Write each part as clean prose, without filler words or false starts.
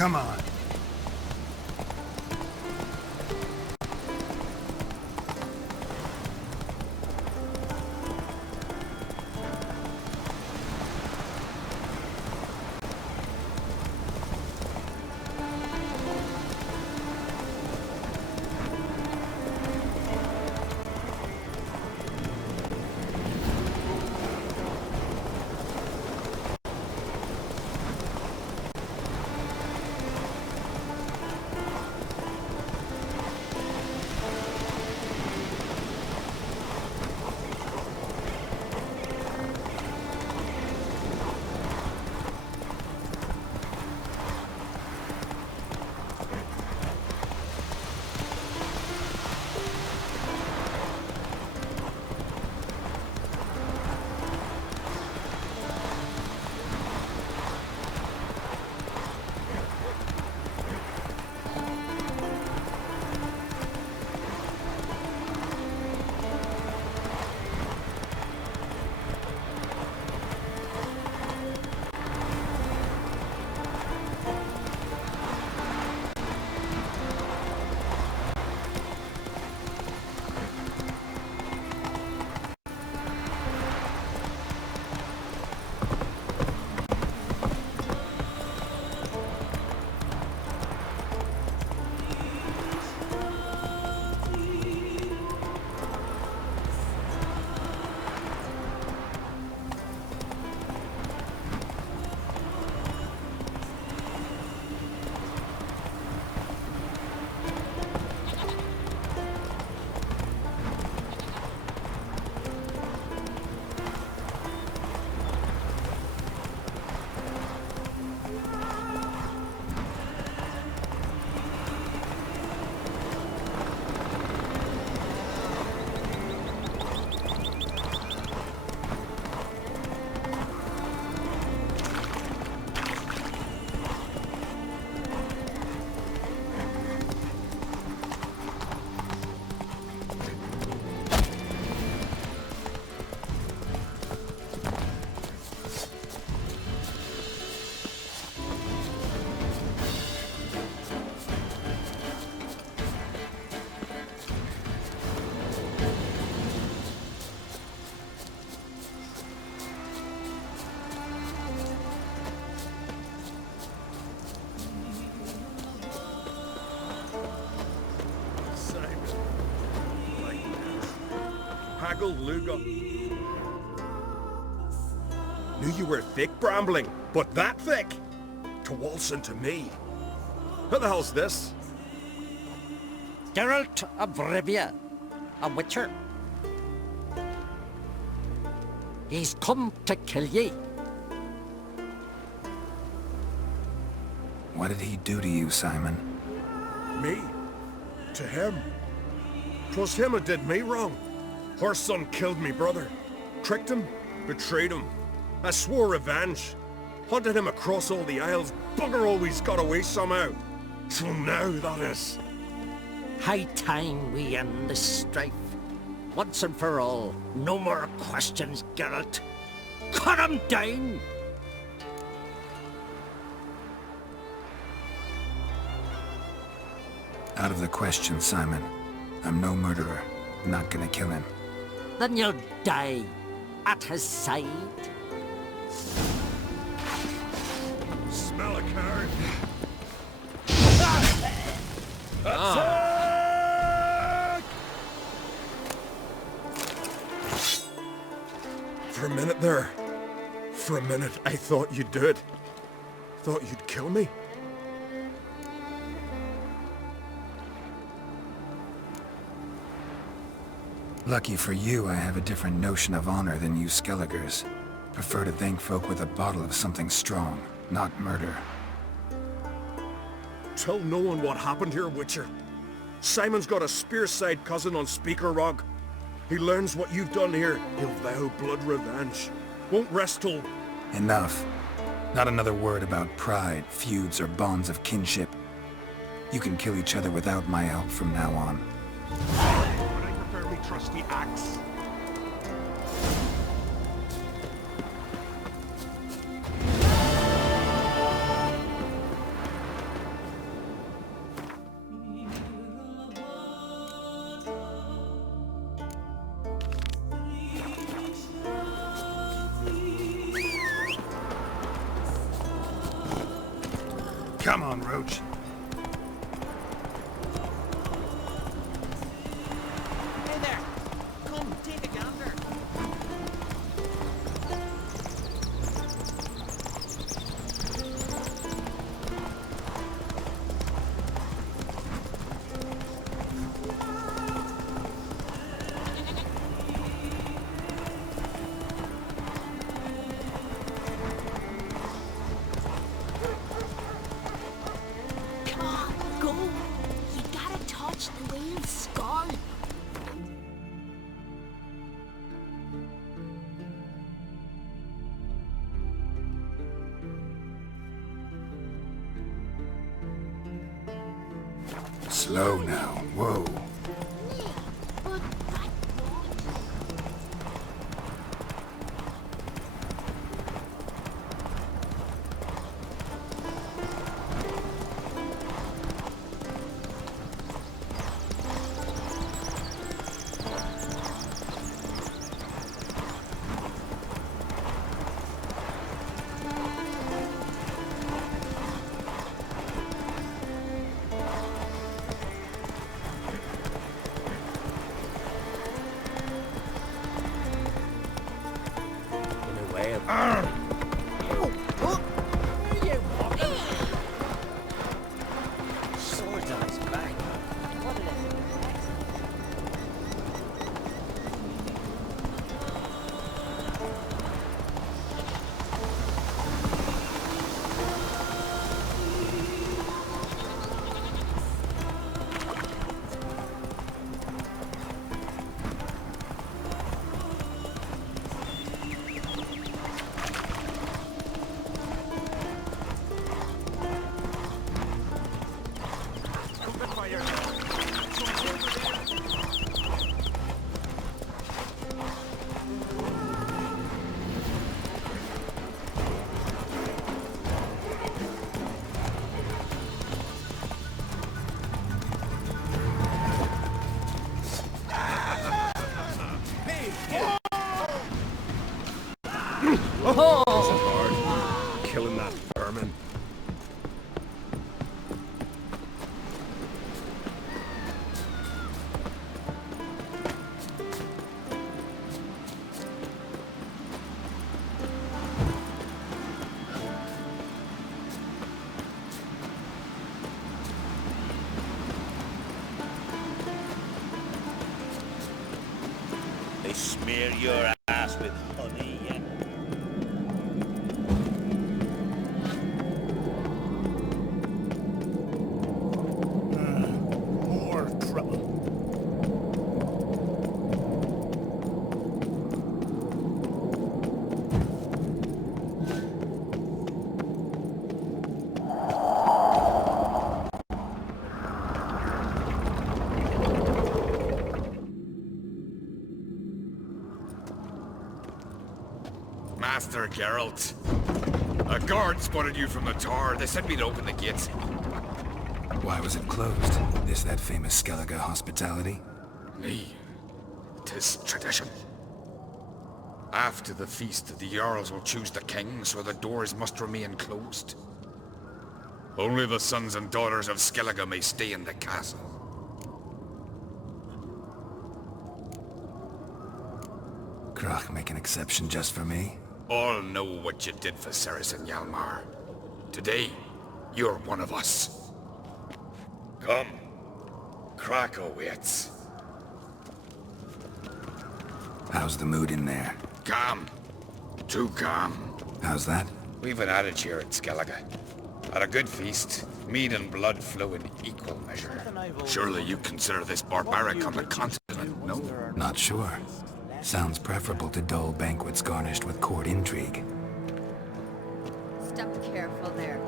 Come on. Luga. Knew you were thick, Brambling, but that thick? To waltz into me. Who the hell's this? Geralt of Rivia, a witcher. He's come to kill ye. What did he do to you, Simon? Me? To him? 'Twas him who did me wrong. Her son killed me brother. Tricked him, betrayed him. I swore revenge. Hunted him across all the isles. Bugger always got away somehow. So now, that is. High time we end this strife. Once and for all. No more questions, Geralt. Cut him down! Out of the question, Simon. I'm no murderer. Not gonna kill him. Then you'll die at his side. Smell a card. For a minute there. For a minute, I thought you'd do it. Thought you'd kill me. Lucky for you, I have a different notion of honor than you Skelligers. Prefer to thank folk with a bottle of something strong, not murder. Tell no one what happened here, Witcher. Simon's got a spear-side cousin on Speaker Rock. He learns what you've done here, he'll vow blood revenge. Won't rest till... Enough. Not another word about pride, feuds, or bonds of kinship. You can kill each other without my help from now on. But I prefer me trusty axe. Come on, Roach. Hey there! Come, take a gander. Come on, go! You gotta touch the whale's skull. Slow now. Whoa. But that In a whale. Where you walking? Sword on his back. What did it Hard. Killing that vermin. They smear your ass with honey and... more trouble. Master Geralt. A guard spotted you from the tower. They said we'd open the gates. Why was it closed? Is that famous Skellige hospitality? Me. 'Tis tradition. After the feast, the Jarls will choose the king, so the doors must remain closed. Only the sons and daughters of Skellige may stay in the castle. Krach make an exception just for me? All know what you did for Saracen Hjalmar. Today, you're one of us. Come. Krakow waits. How's the mood in there? Calm. Too calm. How's that? We've an adage here at Skellige. At a good feast, mead and blood flow in equal measure. Surely you consider this barbaric on the continent, no? Not sure. Sounds preferable to dull banquets garnished with court intrigue. Step careful there.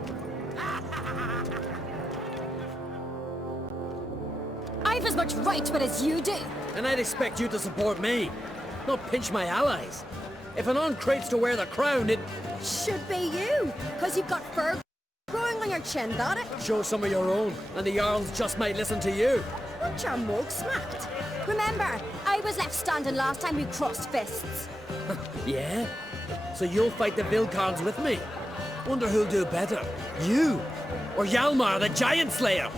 I've as much right to it as you do. And I'd expect you to support me, not pinch my allies. If an on-crate's to wear the crown, it... Should be you, because you've got fur growing on your chin, got it? Show some of your own, and the Jarls just might listen to you. Want your mug smacked? Remember, I was left standing last time we crossed fists. Yeah? So you'll fight the Vilcards with me? Wonder who'll do better, you or Hjalmar the Giant Slayer?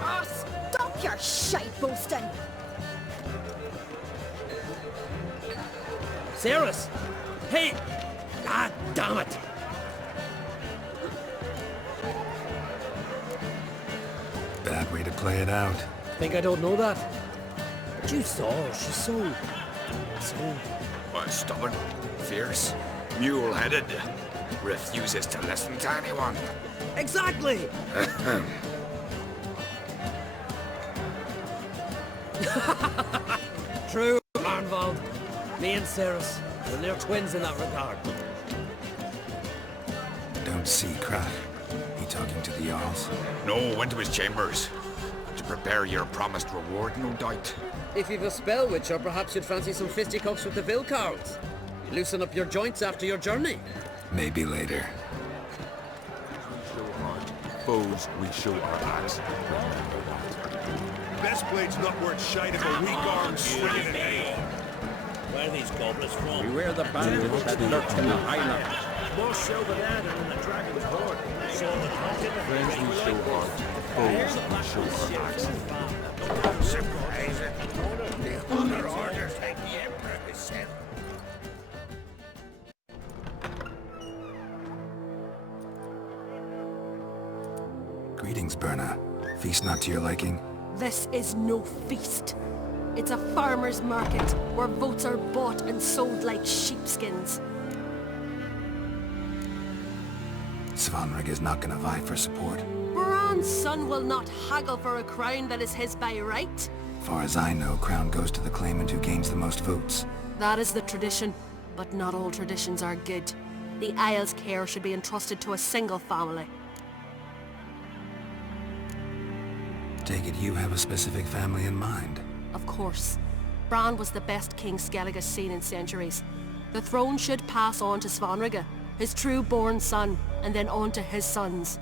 Ah, stop your shite boasting! Cerys! Hey! Ah, damn it! Bad way to play it out. Think I don't know that? But you saw her, she's so... Well, stubborn, fierce, mule-headed. Refuses to listen to anyone. Exactly! True, Arnvald. Me and Cerys, we're near twins in that regard. Don't see Crack. He talking to the Jarls? No, went to his chambers. To prepare your promised reward, no doubt. If you've a spell witch, or perhaps you'd fancy some fisticuffs with the Vilcards. Loosen up your joints after your journey. Maybe later. Foes, we show our axe. Best blade's not worth shite if a weak arm swinging an aid. Where are these goblins from? Beware the bandits that lurk in the highlands. More silver there than in the dragon's hoard. So the Friends we show heart, foes we show our axe. surprising. The other orders like the Emperor himself. Greetings, Berna. Feast not to your liking? This is no feast. It's a farmer's market where votes are bought and sold like sheepskins. Svanrig is not gonna vie for support. Bran's son will not haggle for a crown that is his by right. Far as I know, crown goes to the claimant who gains the most votes. That is the tradition, but not all traditions are good. The Isle's care should be entrusted to a single family. Take it you have a specific family in mind. Of course. Bran was the best king Skellig has seen in centuries. The throne should pass on to Svanrige, his true-born son, and then on to his sons.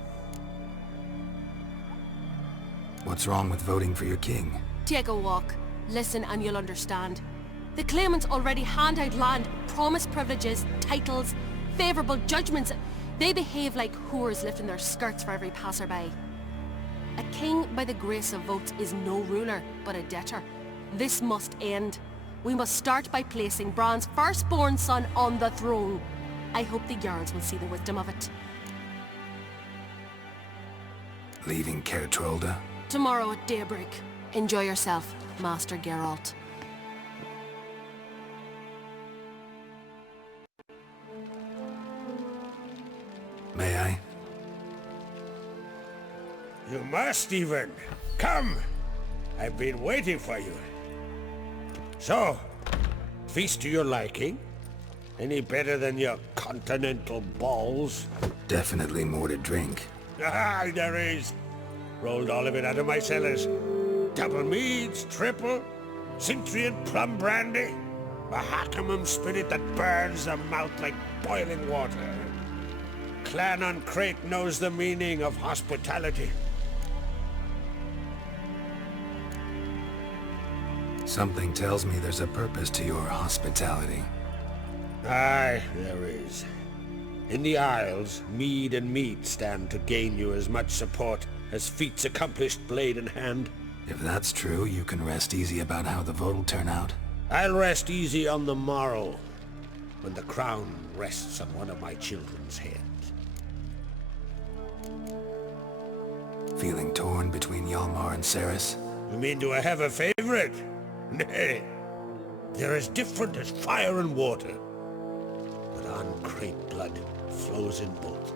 What's wrong with voting for your king? Take a walk. Listen and you'll understand. The claimants already hand out land, promise privileges, titles, favourable judgments. They behave like whores lifting their skirts for every passerby. A king by the grace of votes is no ruler, but a debtor. This must end. We must start by placing Bran's firstborn son on the throne. I hope the Jarls will see the wisdom of it. Leaving Caer Trolda? Tomorrow at daybreak. Enjoy yourself, Master Geralt. May I? You must even. Come! I've been waiting for you. So, feast to your liking? Any better than your continental balls? Definitely more to drink. Ah, there is. Rolled all of it out of my cellars. Double meads, triple, Cintrian plum brandy, a Hackamum spirit that burns the mouth like boiling water. Clan on Crate knows the meaning of hospitality. Something tells me there's a purpose to your hospitality. Aye, there is. In the Isles, mead and meat stand to gain you as much support as feats accomplished blade in hand. If that's true, you can rest easy about how the vote will turn out. I'll rest easy on the morrow, when the crown rests on one of my children's heads. Feeling torn between Hjalmar and Cerys? You mean do I have a favorite? Nay. They're as different as fire and water. But uncrate blood flows in both.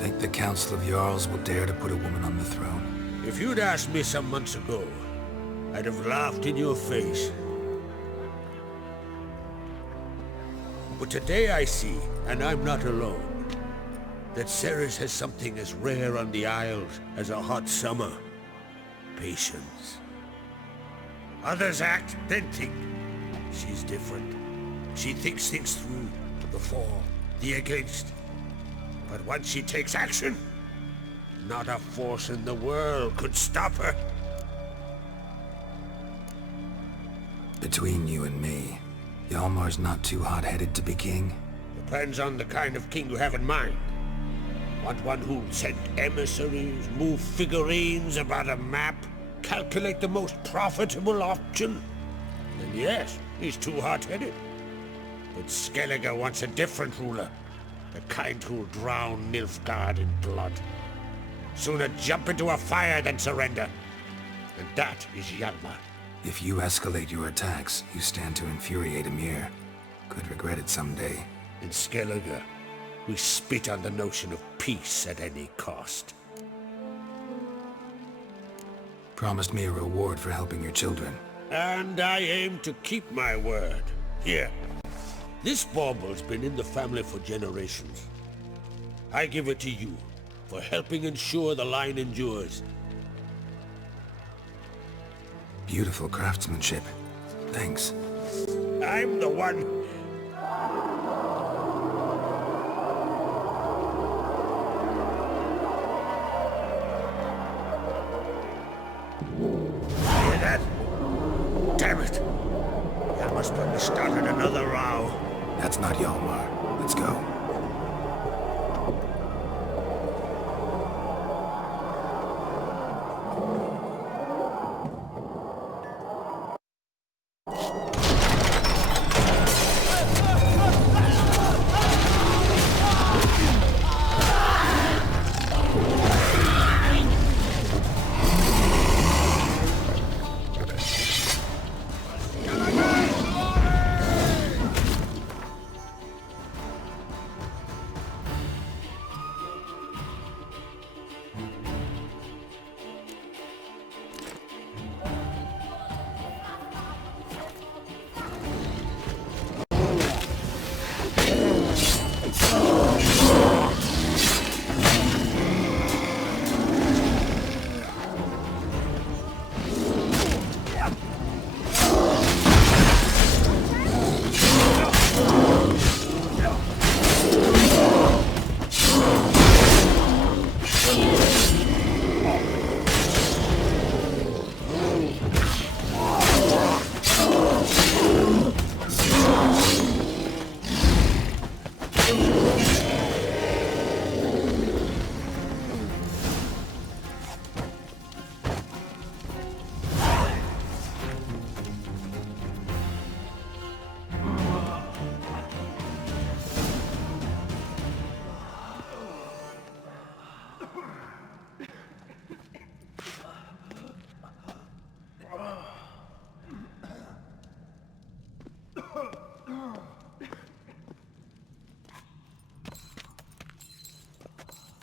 Think the Council of Jarls will dare to put a woman on the throne? If you'd asked me some months ago, I'd have laughed in your face. But today I see, and I'm not alone, that Cerys has something as rare on the Isles as a hot summer. Patience. Others act, then think. She's different. She thinks things through, the for, the against. But once she takes action, not a force in the world could stop her. Between you and me, Hjalmar's not too hot-headed to be king. Depends on the kind of king you have in mind. Want one who'll send emissaries, move figurines about a map, calculate the most profitable option? Then yes, he's too hot-headed. But Skellige wants a different ruler. The kind who'll drown Nilfgaard in blood. Sooner jump into a fire than surrender. And that is Hjalmar. If you escalate your attacks, you stand to infuriate Emir. Could regret it someday. In Skellige, we spit on the notion of peace at any cost. Promised me a reward for helping your children. And I aim to keep my word. Here. This bauble's been in the family for generations. I give it to you, for helping ensure the line endures. Beautiful craftsmanship. Thanks. I'm the one... Hear that? Damn it! That must have started another row. That's not Hjalmar. Let's go.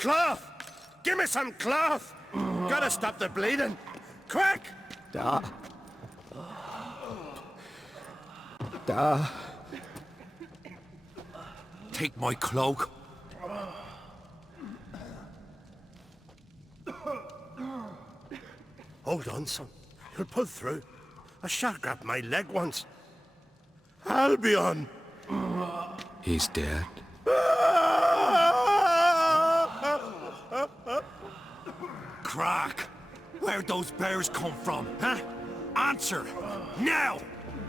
Cloth! Give me some cloth! Gotta stop the bleeding! Quick! Da. Take my cloak. Hold on, son. You'll pull through. A shark grabbed my leg once. Albion! He's dead. Crack! Where'd those bears come from, huh? Answer! Now!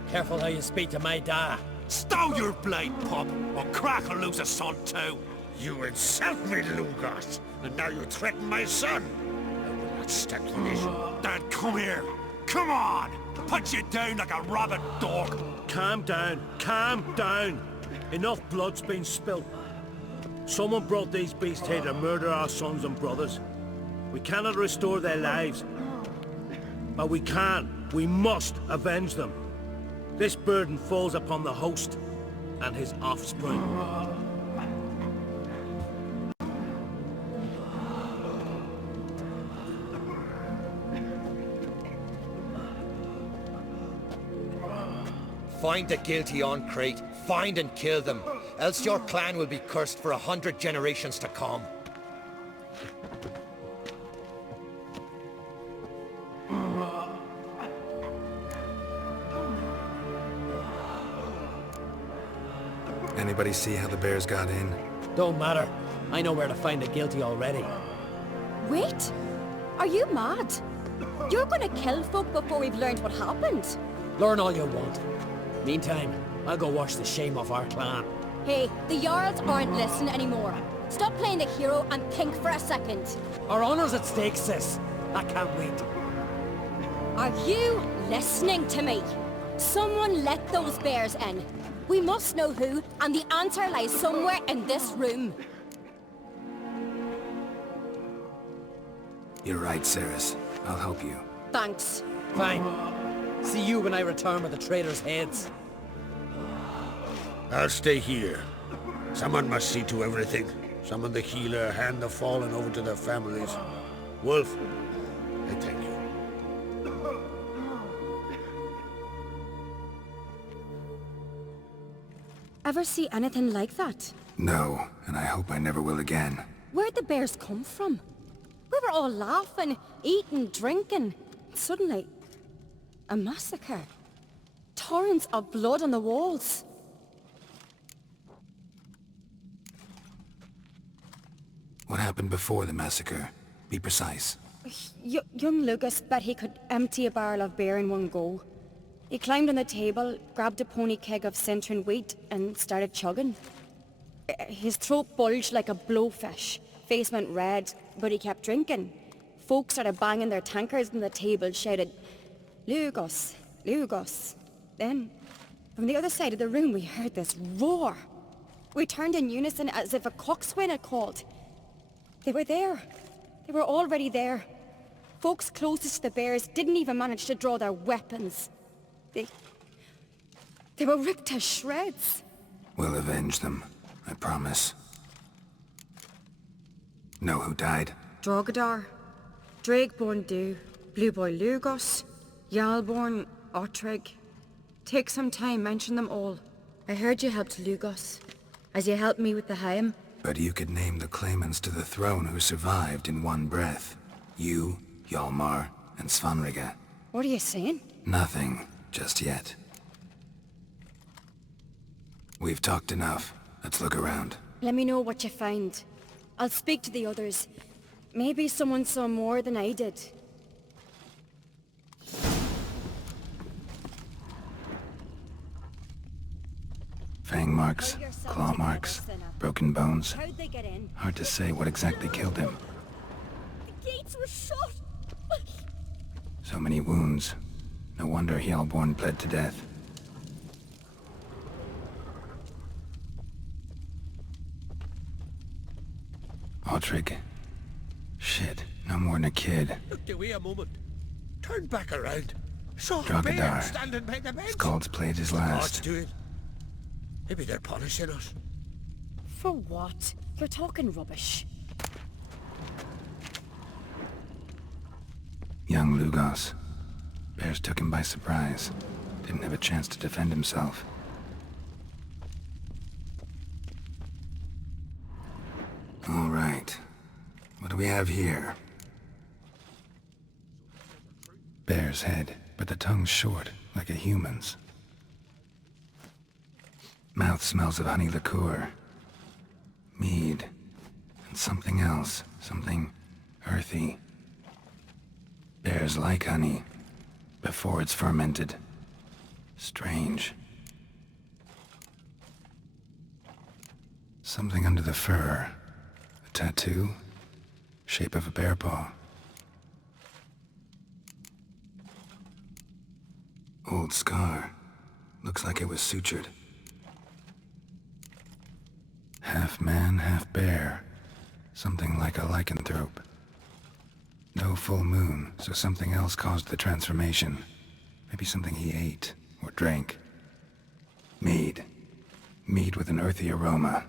Careful how you speak to my da. Stow your blade, pup, or Crack will lose a son too! You insult me, Lugas, and now you threaten my son. I will not stand for this. Then come here! Come on! Put you down like a rabid dog! Calm down, calm down! Enough blood's been spilt. Someone brought these beasts here to murder our sons and brothers. We cannot restore their lives. But we can, we must avenge them. This burden falls upon the host and his offspring. Find the guilty on Crate. Find and kill them. Else your clan will be cursed for 100 generations to come. Anybody see how the bears got in? Don't matter. I know where to find the guilty already. Wait! Are you mad? You're gonna kill folk before we've learned what happened? Learn all you want. Meantime, I'll go wash the shame off our clan. Hey, the Jarls aren't listening anymore. Stop playing the hero and think for a second. Our honor's at stake, sis. I can't wait. Are you listening to me? Someone let those bears in. We must know who, and the answer lies somewhere in this room. You're right, Ceres. I'll help you. Thanks. Fine. See you when I return with the traitors' heads. I'll stay here. Someone must see to everything. Summon the healer, hand the fallen over to their families. Wolf, I thank you. Ever see anything like that? No, and I hope I never will again. Where'd the bears come from? We were all laughing, eating, drinking. Suddenly, a massacre. Torrents of blood on the walls. What happened before the massacre? Be precise. Young Lucas bet he could empty a barrel of beer in one go. He climbed on the table, grabbed a pony keg of Centron wheat, and started chugging. His throat bulged like a blowfish. Face went red, but he kept drinking. Folks started banging their tankards on the table, shouted, "Lugos, Lugos." Then, from the other side of the room, we heard this roar. We turned in unison as if a coxswain had called. They were there. They were already there. Folks closest to the bears didn't even manage to draw their weapons. They were ripped to shreds. We'll avenge them, I promise. Know who died? Drogadar, Drakeborn Du, Blue Boy Lugos, Jarlborn, Ottrig. Take some time, mention them all. I heard you helped Lugos, as you helped me with the Haim. But you could name the claimants to the throne who survived in one breath. You, Hjalmar, and Svanrige. What are you saying? Nothing, just yet. We've talked enough. Let's look around. Let me know what you find. I'll speak to the others. Maybe someone saw more than I did. Fang marks, claw marks, broken bones. How'd they get in? Hard to say what exactly killed him. The gates were shut! So many wounds. No wonder Hjalborn bled to death. Ottrig. Shit, no more than a kid. Look, do we a moment. Turn back around. Saw a Drogadar. bear standing by the bench. Skald's played his What's last. doing? Maybe they're punishing us. For what? You're talking rubbish. Young Lugos. Bears took him by surprise. Didn't have a chance to defend himself. All right. What do we have here? Bear's head, but the tongue's short, like a human's. Mouth smells of honey liqueur. Mead. And something else. Something earthy. Bears like honey. Before it's fermented. Strange. Something under the fur. A tattoo. Shape of a bear paw. Old scar. Looks like it was sutured. Half man, half bear. Something like a lycanthrope. No full moon, so something else caused the transformation. Maybe something he ate, or drank. Mead. Mead with an earthy aroma.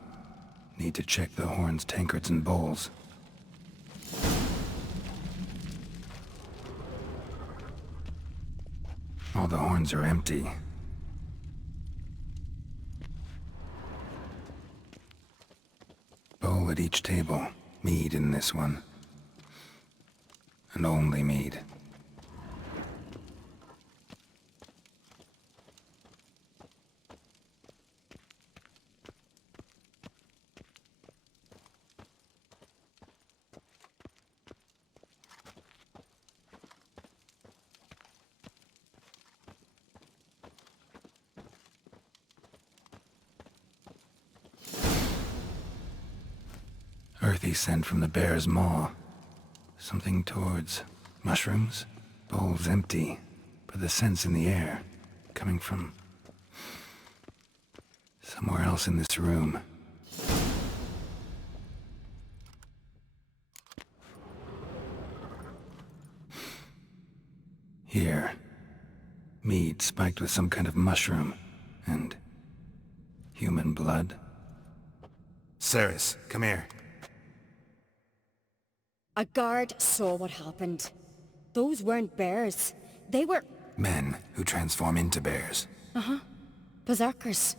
Need to check the horns, tankards, and bowls. All the horns are empty. Bowl at each table. Mead in this one. And only mead. earthy scent from the bear's maw. Something towards mushrooms? Bowls empty, but the scent's in the air, coming from somewhere else in this room. Here. Mead spiked with some kind of mushroom, and human blood. Ceres, come here. A guard saw what happened. Those weren't bears. They were... Men who transform into bears. Uh-huh. Berserkers.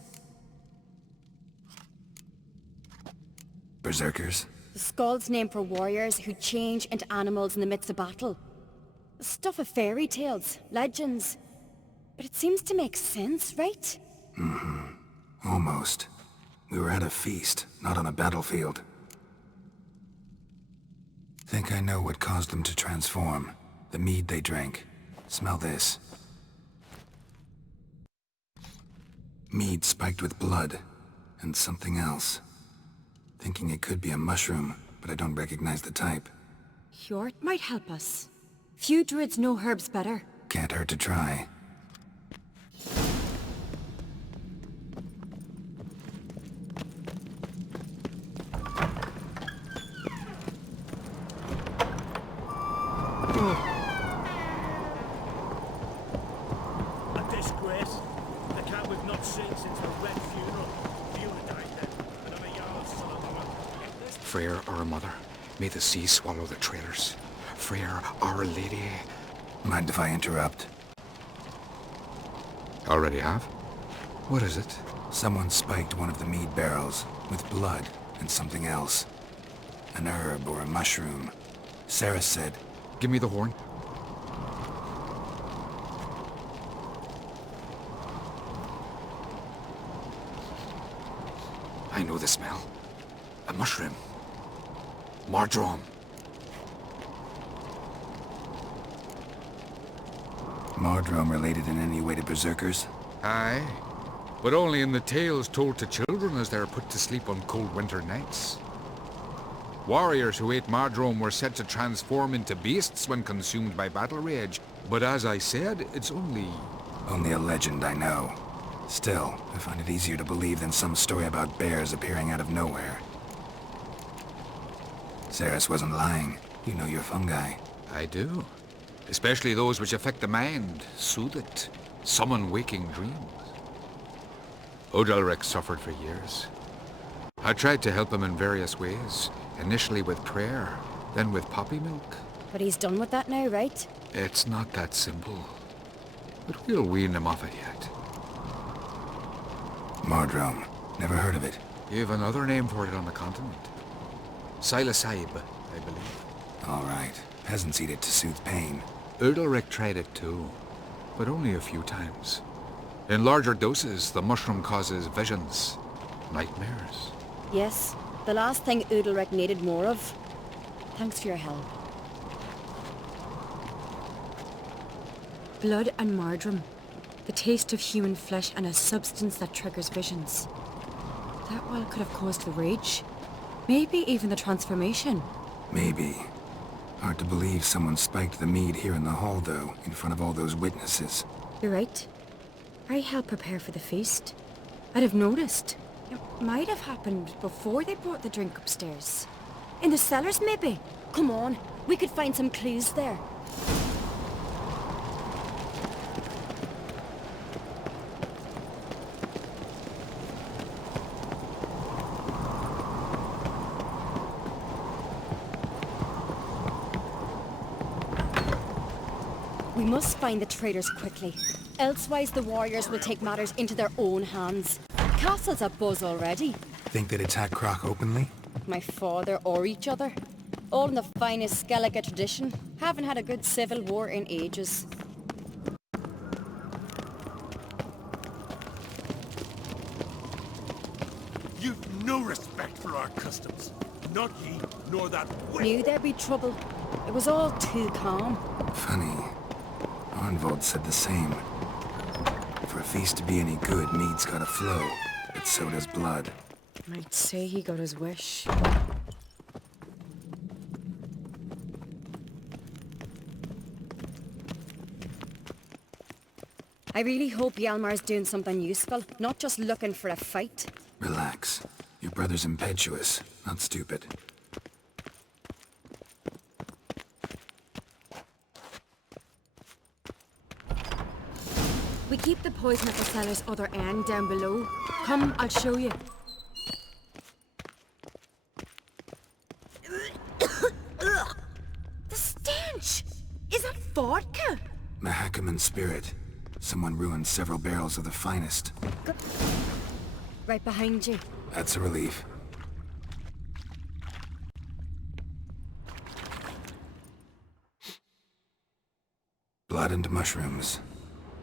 Berserkers? The Skald's name for warriors who change into animals in the midst of battle. Stuff of fairy tales, legends. But it seems to make sense, right? Mm-hmm. Almost. We were at a feast, not on a battlefield. Think I know what caused them to transform. The mead they drank. Smell this. Mead spiked with blood. And something else. Thinking it could be a mushroom, but I don't recognize the type. Hjort might help us. Few druids know herbs better. Can't hurt to try. A disgrace. The cat we've not seen since the Red funeral. Fiona died then, and I'm a Jarl's son of the one. Freyr, our mother, may the sea swallow the traitors. Freyr, our lady. Mind if I interrupt? Already have? What is it? Someone spiked one of the mead barrels with blood and something else. An herb or a mushroom. Sarah said... Give me the horn. I know the smell. A mushroom. Mardrome. Mardrome related in any way to berserkers? Aye, but only in the tales told to children as they're put to sleep on cold winter nights. Warriors who ate Mardrome were said to transform into beasts when consumed by battle rage, but as I said, it's only... Only a legend, I know. Still, I find it easier to believe than some story about bears appearing out of nowhere. Ceres wasn't lying. You know your fungi. I do. Especially those which affect the mind, soothe it, summon waking dreams. Odalric suffered for years. I tried to help him in various ways, initially with prayer, then with poppy milk. But he's done with that now, right? It's not that simple. But we'll wean him off it yet. Mardrome. Never heard of it. You've another name for it on the continent. Psilocybe, I believe. All right. Peasants eat it to soothe pain. Odalric tried it too, but only a few times. In larger doses, the mushroom causes visions, nightmares. Yes, the last thing Udalric needed more of. Thanks for your help. Blood and Mardrome. The taste of human flesh and a substance that triggers visions. That well could have caused the rage. Maybe even the transformation. Maybe. Hard to believe someone spiked the mead here in the hall, though, in front of all those witnesses. You're right. I helped prepare for the feast. I'd have noticed. It might have happened before they brought the drink upstairs. In the cellars, maybe? Come on, we could find some clues there. We must find the traitors quickly. Elsewise the warriors will take matters into their own hands. The castle's abuzz already. Think they'd attack Croc openly? My father or each other. All in the finest Skellige tradition. Haven't had a good civil war in ages. You've no respect for our customs. Not ye, nor that Knew there'd be trouble. It was all too calm. Funny. Arnvold said the same. For a feast to be any good, mead's gotta flow, but so does blood. Might say he got his wish. I really hope Hjalmar's doing something useful, not just looking for a fight. Relax. Your brother's impetuous, not stupid. We keep the poison at the cellar's other end down below. Come, I'll show you. The stench! Is that vodka? Mahakaman spirit. Someone ruined several barrels of the finest. Right behind you. That's a relief. Blood and mushrooms.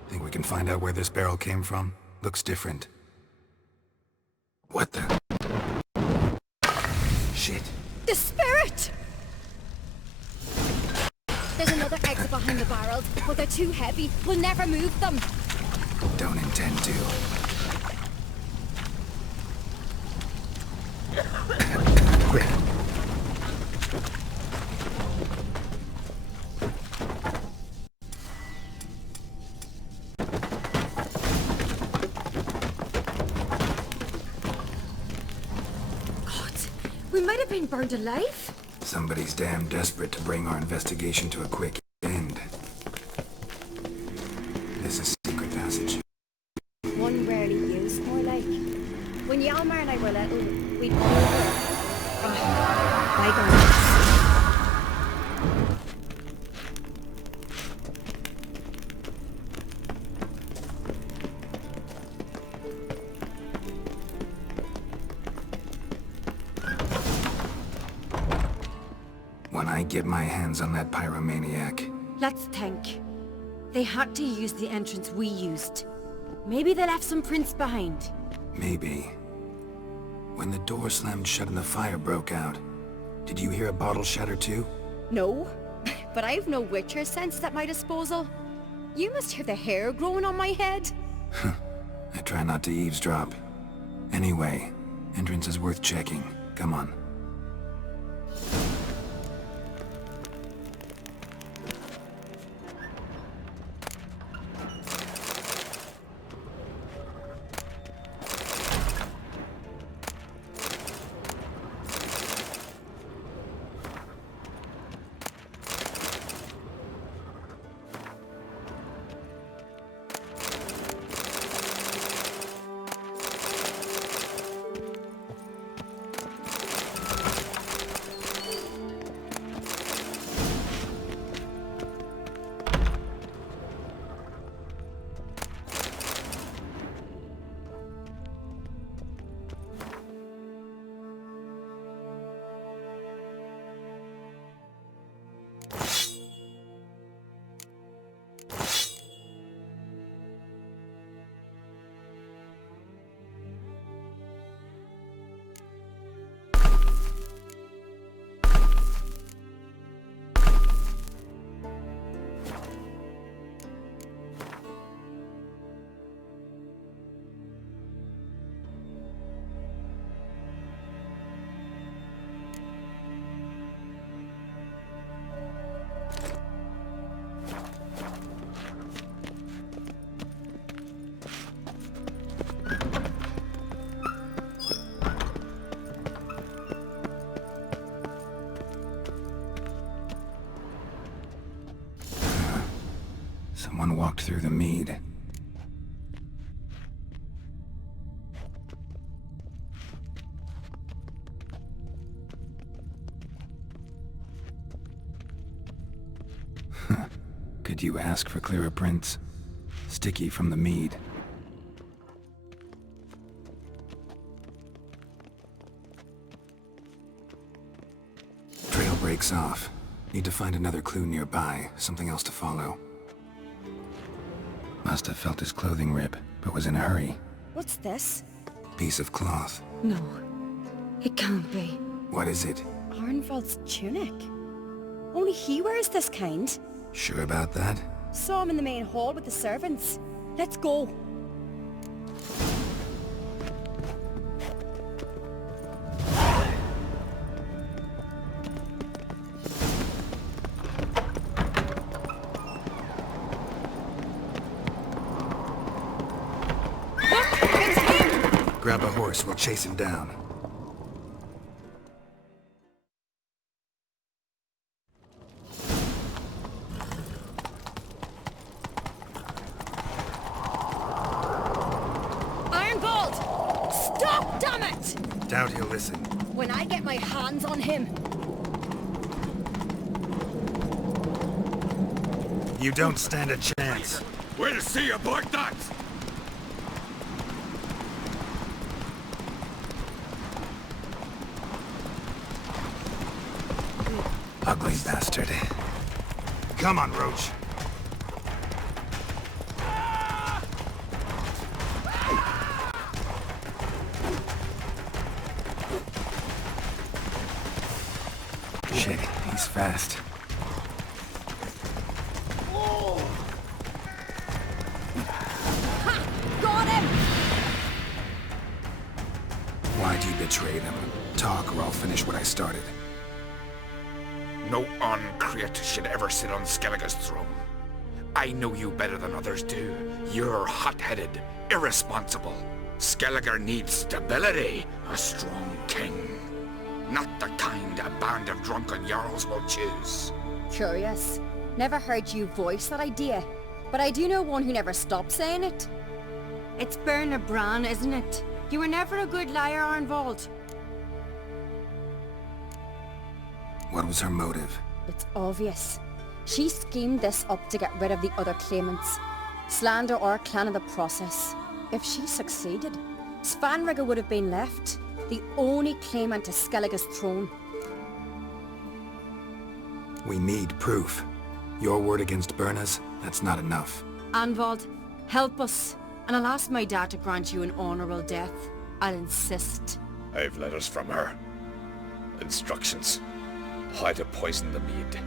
Think we can find out where this barrel came from? Looks different. What the? Shit. The spirit! There's another exit behind the barrels, but they're too heavy. We'll never move them. Don't intend to. Quick. We might have been burned alive. Somebody's damn desperate to bring our investigation to a quick end. This is secret passage. One rarely used, more like. When Hjalmar and I were little, we'd go over. Bygones. When I get my hands on that pyromaniac. Let's think. They had to use the entrance we used. Maybe they left some prints behind. Maybe. When the door slammed shut and the fire broke out, did you hear a bottle shatter too? No, but I've no Witcher sense at my disposal. You must hear the hair growing on my head. I try not to eavesdrop. Anyway, entrance is worth checking. Come on. Someone walked through the mead. Could you ask for clearer prints? Sticky from the mead. Trail breaks off. Need to find another clue nearby, something else to follow. Must have felt his clothing rip, but was in a hurry. What's this? Piece of cloth. No, it can't be. What is it? Arnvald's tunic. Only he wears this kind. Sure about that? Saw him in the main hall with the servants. Let's go. Grab a horse, we'll chase him down. Ironbolt! Stop, damn it! Doubt he'll listen. When I get my hands on him... You don't stand a chance. We'll see about that! Ugly bastard. Come on, Roach. Shit, he's fast. Got him! Why'd you betray them? Talk or I'll finish what I started. No uncreate should ever sit on Skellige's throne. I know you better than others do. You're hot-headed, irresponsible. Skellige needs stability, a strong king. Not the kind a band of drunken jarls will choose. Curious. Never heard you voice that idea. But I do know one who never stops saying it. It's Berna Bran, isn't it? You were never a good liar, Arnvald. What was her motive? It's obvious. She schemed this up to get rid of the other claimants. Slander our clan in the process. If she succeeded, Svanrige would have been left, the only claimant to Skellige's throne. We need proof. Your word against Berna's, that's not enough. Anvald, help us, and I'll ask my dad to grant you an honourable death. I'll insist. I've letters from her. Instructions. How to poison the mead.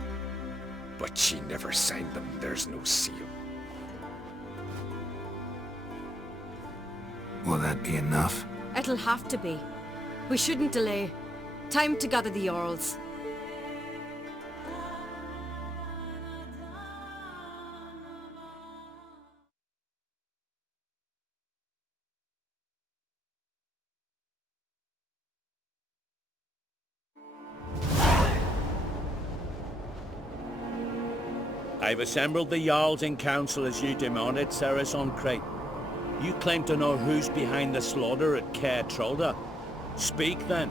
But she never signed them. There's no seal. Will that be enough? It'll have to be. We shouldn't delay. Time to gather the Jarls. I've assembled the Jarls in council as you demanded, Ceres on Crate. You claim to know who's behind the slaughter at Caer Trolda. Speak then.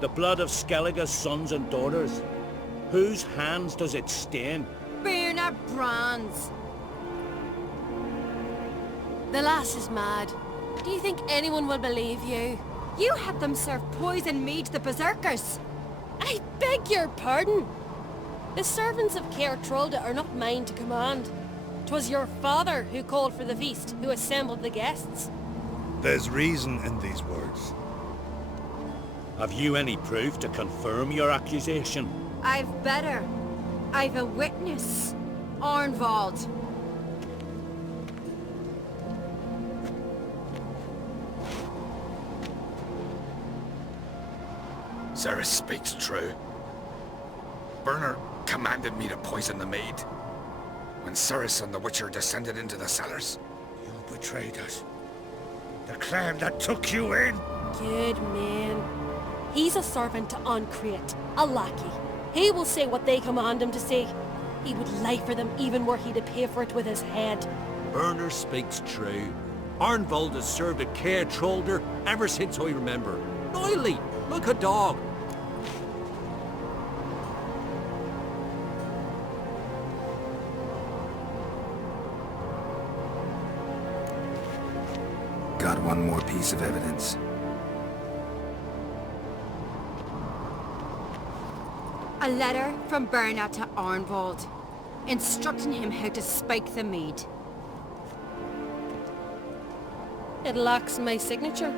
The blood of Skellige's sons and daughters. Whose hands does it stain? Berna Bran's. The lass is mad. Do you think anyone will believe you? You had them serve poison mead to the berserkers. I beg your pardon. The servants of Caer Trolda are not mine to command. 'Twas your father who called for the feast, who assembled the guests. There's reason in these words. Have you any proof to confirm your accusation? I've better. I've a witness. Arnvald. Ceres speaks true. Berna commanded me to poison the maid. When Ceres and the Witcher descended into the cellars. You betrayed us. The clan that took you in. Good man. He's a servant to Ancreate, a lackey. He will say what they command him to say. He would lie for them even were he to pay for it with his head. Berner speaks true. Arnvald has served at Caer Trolder ever since I remember. Oily, like a dog. Got one more piece of evidence. A letter from Berna to Arnvald, instructing him how to spike the mead. It lacks my signature.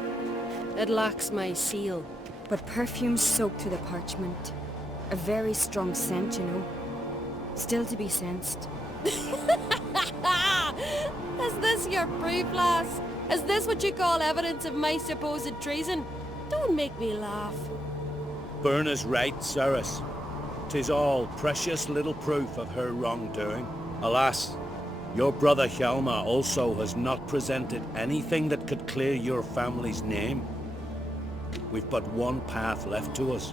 It lacks my seal. But perfume soaked through the parchment. A very strong scent, you know. Still to be sensed. Is this your proof, lass? Is this what you call evidence of my supposed treason? Don't make me laugh. Berna's right, Ceres. 'Tis all precious little proof of her wrongdoing. Alas, Your brother Hjalmar also has not presented anything that could clear your family's name. We've but one path left to us.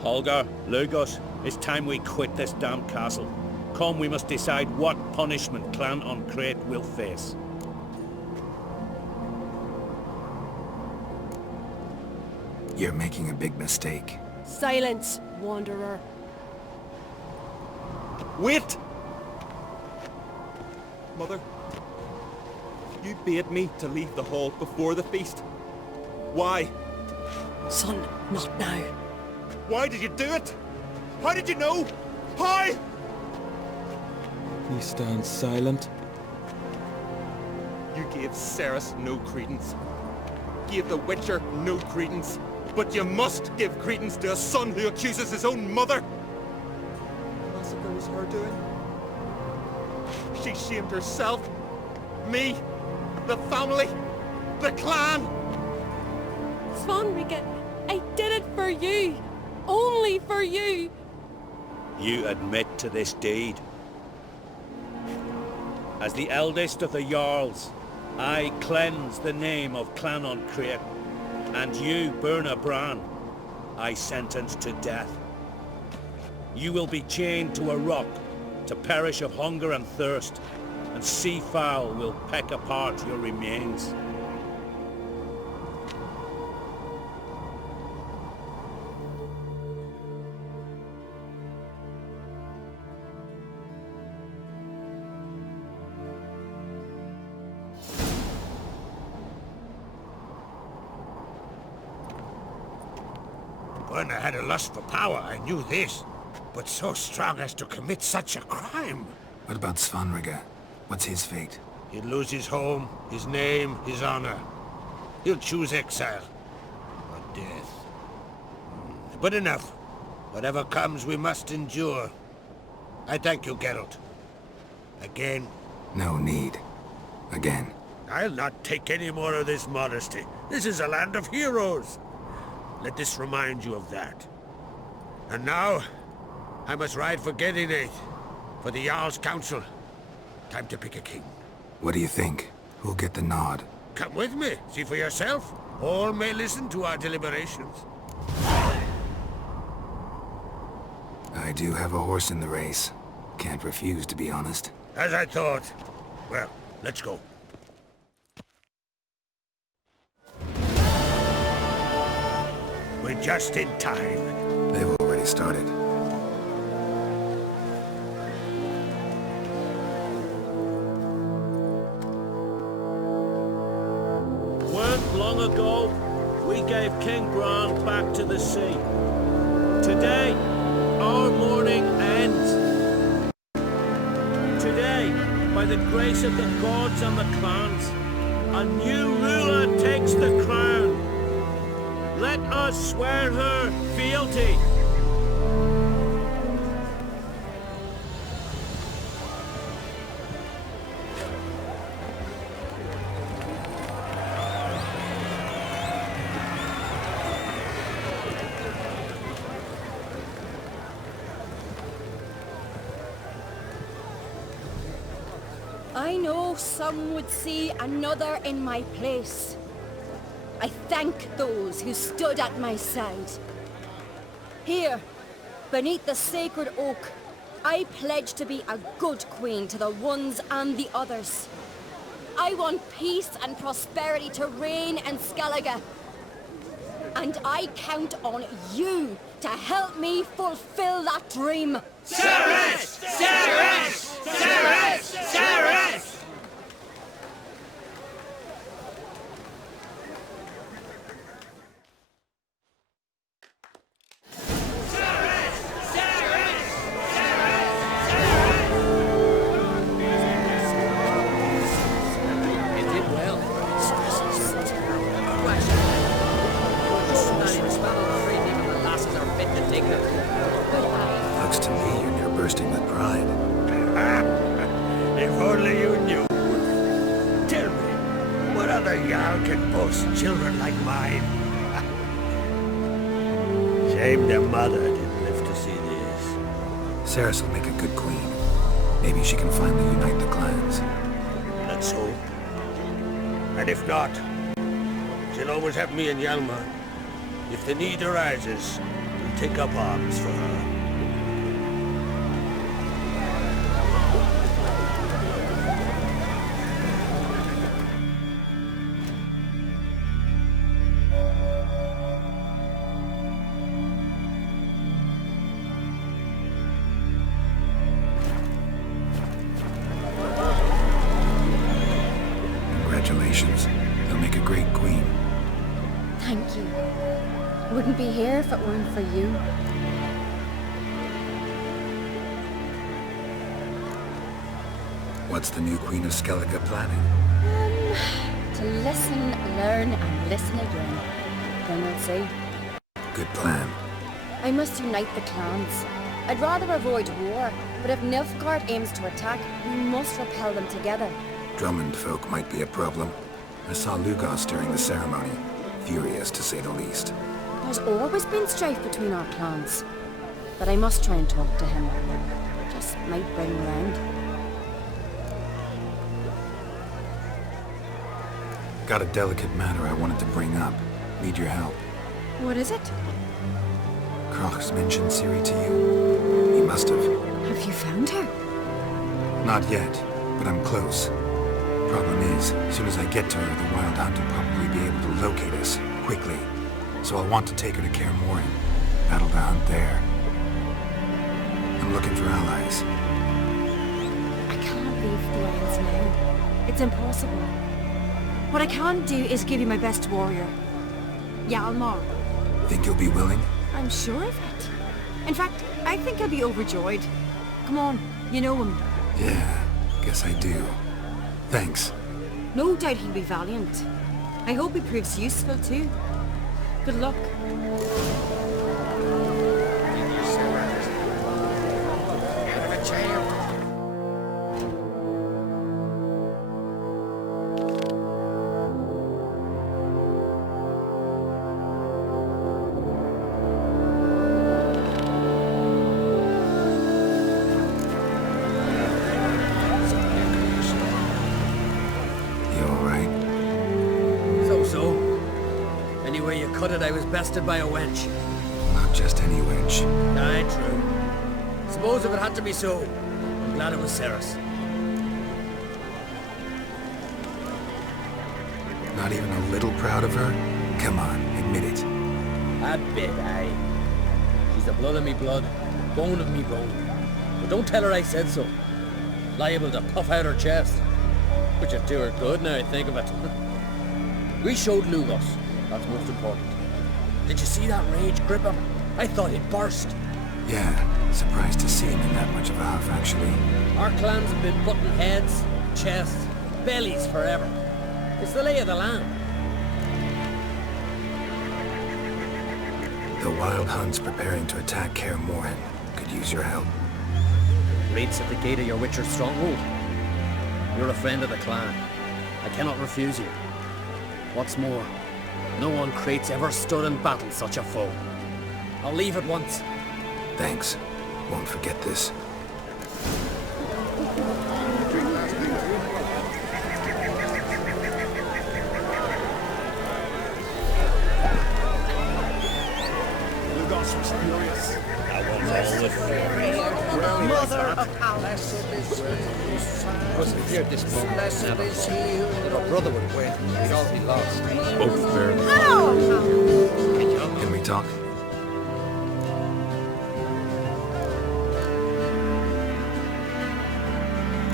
Holger, Lugos, it's time we quit this damn castle. Come, we must decide what punishment Clan on Crete will face. You're making a big mistake. Silence, wanderer. Wait! Mother, you bade me to leave the hall before the feast. Why? Son, not now. Why did you do it? How did you know? How? You stand silent. You gave Cerys no credence. Gave the Witcher no credence. But you must give credence to a son who accuses his own mother. The massacre was her doing. She shamed herself, me, the family, the clan. Svanrige, I did it for you. Only for you. You admit to this deed. As the eldest of the Jarls, I cleanse the name of Clan on Crete, and you, Burna Bran, I sentence to death. You will be chained to a rock, to perish of hunger and thirst, and sea fowl will peck apart your remains. Burna had a lust for power, I knew this. But so strong as to commit such a crime. What about Svanrige? What's his fate? He'll lose his home, his name, his honor. He'll choose exile. Or death. But enough. Whatever comes, we must endure. I thank you, Geralt. Again. No need. Again. I'll not take any more of this modesty. This is a land of heroes. Let this remind you of that. And now, I must ride for Gedinate, for the Jarl's Council. Time to pick a king. What do you think? Who'll get the nod? Come with me, see for yourself. All may listen to our deliberations. I do have a horse in the race. Can't refuse, to be honest. As I thought. Well, let's go. We're just in time. They've already started. Weren't long ago, we gave King Bran back to the sea. Today, our mourning ends. Today, by the grace of the gods and the clans, a new ruler takes the crown. Let us swear her fealty. I know some would see another in my place. I thank those who stood at my side. Here, beneath the sacred oak, I pledge to be a good queen to the ones and the others. I want peace and prosperity to reign in Skellige. And I count on you to help me fulfill that dream. Cerys! Cerys! Cerys! Cerys! Looks to me you're near bursting with pride. If only you knew. Tell me, what other Jarl can boast children like mine? Shame their mother didn't live to see this. Cerys will make a good queen. Maybe she can finally unite the clan. And if not, she'll always have me and Yalma. If the need arises, we'll take up arms for her. Congratulations. You'll make a great queen. Thank you. I wouldn't be here if it weren't for you. What's the new Queen of Skellige planning? To listen, learn, and listen again. Then we'll see. Good plan. I must unite the clans. I'd rather avoid war, but if Nilfgaard aims to attack, we must repel them together. Drummond folk might be a problem. I saw Lugos during the ceremony. Furious, to say the least. There's always been strife between our clans. But I must try and talk to him. Just might bring him around. Got a delicate matter I wanted to bring up. Need your help. What is it? Kroch's mentioned Ciri to you. He must have. Have you found her? Not yet, but I'm close. Problem is, as soon as I get to her, the Wild Hunt will probably be able to locate us, quickly. So I'll want to take her to Kaer Morhen. Battle the hunt there. I'm looking for allies. I can't leave the Isles now. It's impossible. What I can do is give you my best warrior. Hjalmar. Think you'll be willing? I'm sure of it. In fact, I think I'll be overjoyed. Come on, you know him. Yeah, guess I do. Thanks. No doubt he'll be valiant. I hope he proves useful too. Good luck. I was bested by a wench. Not just any wench. Aye, true. Suppose if it had to be so, I'm glad it was Ceres. Not even a little proud of her? Come on, admit it. A bit, aye. She's the blood of me blood, bone of me bone. But don't tell her I said so. Liable to puff out her chest. Which would do her good now I think of it. We showed Lugos. That's most important. Did you see that rage grip him? I thought he'd burst. Yeah, surprised to see him in that much of a huff, actually. Our clans have been butting heads, chests, bellies forever. It's the lay of the land. The Wild Hunt's preparing to attack Kaer Morhen. Could use your help. Raid's at the gate of your Witcher's stronghold. You're a friend of the clan. I cannot refuse you. What's more, no one Crate's ever stood in battle such a foe. I'll leave at once. Thanks. Won't forget this. Lugos was furious. Mother of Alice. Wasn't clear at this moment. That our brother would win. We'd all be lost. Both fair. Can we talk?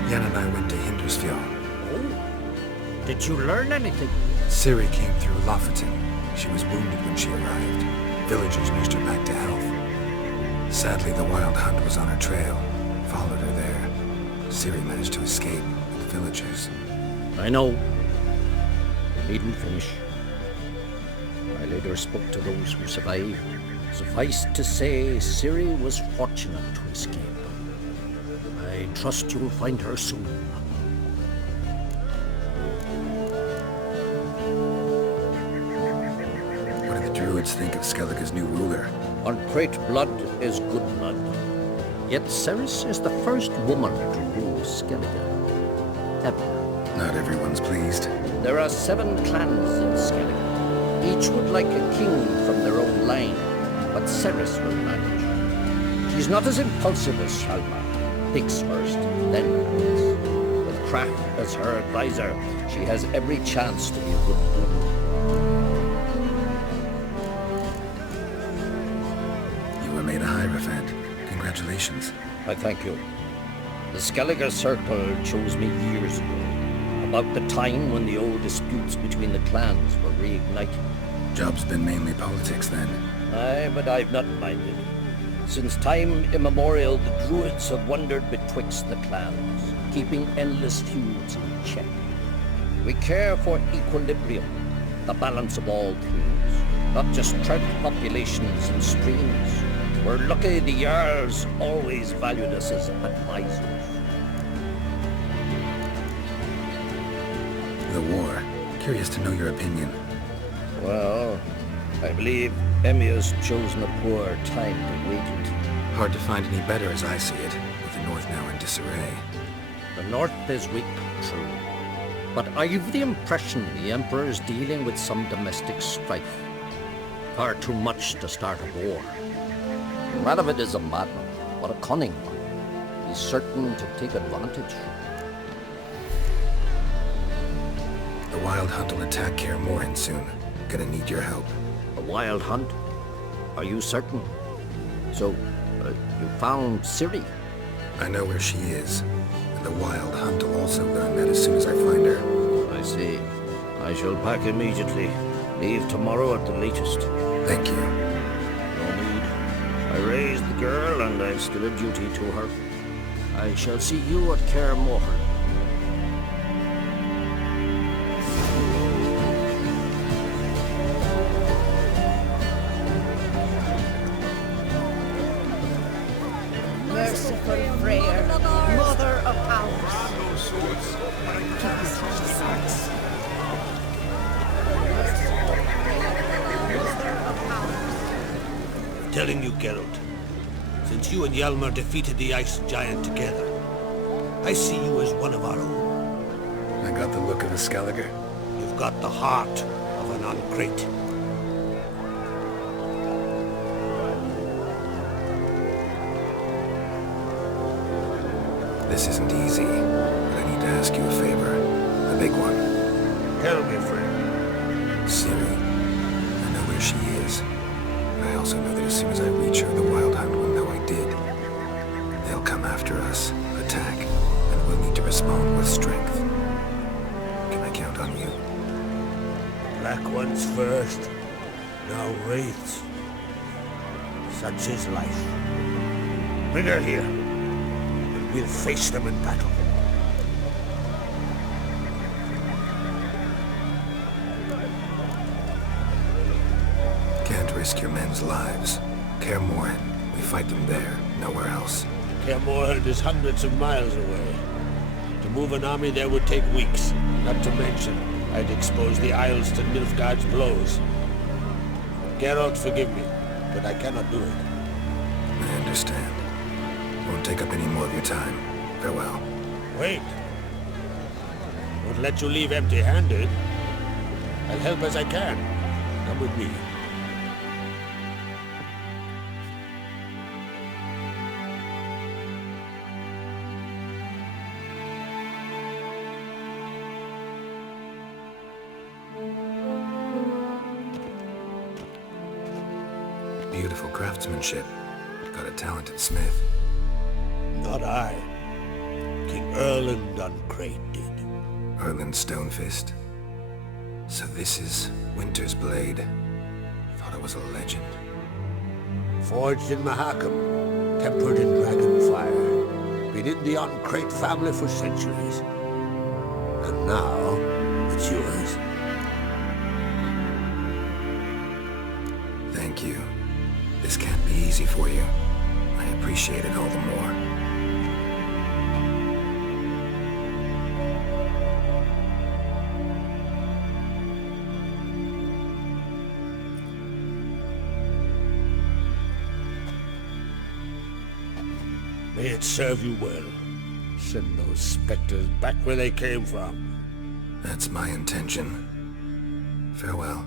Yen and I went to Hindersfjord. Oh? Did you learn anything? Ciri came through Lofoten. She was wounded when she arrived. Villagers nursed her back to health. Sadly, the Wild Hunt was on her trail. Followed her there. Ciri managed to escape with the villagers. I know. You needn't finish. I later spoke to those who survived. Suffice to say, Ciri was fortunate to escape. I trust you'll find her soon. What do the druids think of Skellige's new ruler? Uncrate blood is good blood. Yet Ceres is the first woman to rule Skellige. Ever. Not everyone's pleased. There are 7 clans in Skellige. Each would like a king from their own line, but Ceres will manage. She's not as impulsive as Shalmar. Thinks first, then acts. With Crack as her advisor, she has every chance to be a good queen. You were made a Hierophant. Congratulations. I thank you. The Skellige Circle chose me years ago, about the time when the old disputes between the clans were reignited. Job's been mainly politics then. Aye, but I've not minded. Since time immemorial, the Druids have wandered betwixt the clans, keeping endless feuds in check. We care for equilibrium, the balance of all things, not just trout populations and streams. We're lucky the Jarls always valued us as advisors. The war. Curious to know your opinion. Well, I believe Emmir's chosen a poor time to wait it. Hard to find any better as I see it, with the North now in disarray. The North is weak, true. But I've the impression the Emperor's dealing with some domestic strife. Far too much to start a war. Radovid is a madman, but a cunning one. He's certain to take advantage. The Wild Hunt will attack Kaer Morhen soon. Gonna need your help. A Wild Hunt? Are you certain? So, you found Ciri? I know where she is. And the Wild Hunt will also learn that as soon as I find her. I see. I shall pack immediately. Leave tomorrow at the latest. Thank you. No need. I raised the girl, and I've still a duty to her. I shall see you at Kaer Morhen. Merciful Freyr, mother of ours. Telling you, Geralt, since you and Hjalmar defeated the Ice Giant together, I see you as one of our own. I got the look of a Skellige. You've got the heart of an Uncrate. This isn't easy, but I need to ask you a favor. A big one. Tell me, friend. Ciri. I know where she is. But I also know that as soon as I reach her, the Wild Hunt will know I did. They'll come after us, attack, and we'll need to respond with strength. Can I count on you? Black ones first, now wraiths. Such is life. Bring her here. We'll face them in battle. Can't risk your men's lives. Kaer Morhen, we fight them there, nowhere else. Kaer Morhen is hundreds of miles away. To move an army there would take weeks. Not to mention, I'd expose the Isles to Nilfgaard's blows. Geralt, forgive me, but I cannot do it. I understand. Won't take up any more of your time. Farewell. Wait. Won't let you leave empty-handed. I'll help as I can. Come with me. Beautiful craftsmanship. Got a talented smith. Not I. King Erland Uncrate did. Erland Stonefist. So this is Winter's Blade. Thought it was a legend. Forged in Mahakam, tempered in dragon fire. Been in the Uncrate family for centuries. And now, it's yours. Thank you. This can't be easy for you. I appreciate it all the more. May it serve you well, Send those spectres back where they came from. That's my intention. Farewell.